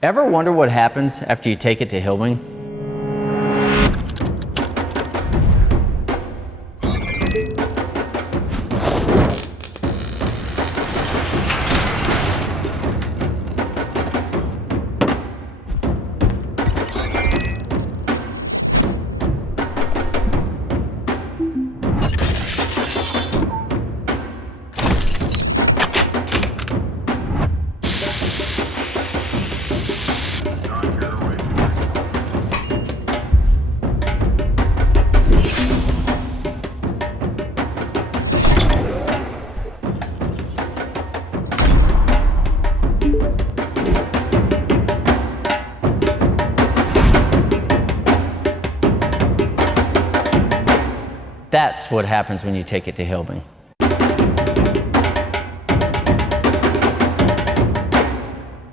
Ever wonder what happens after you take it to Hilbing? That's what happens when you take it to Hilbing.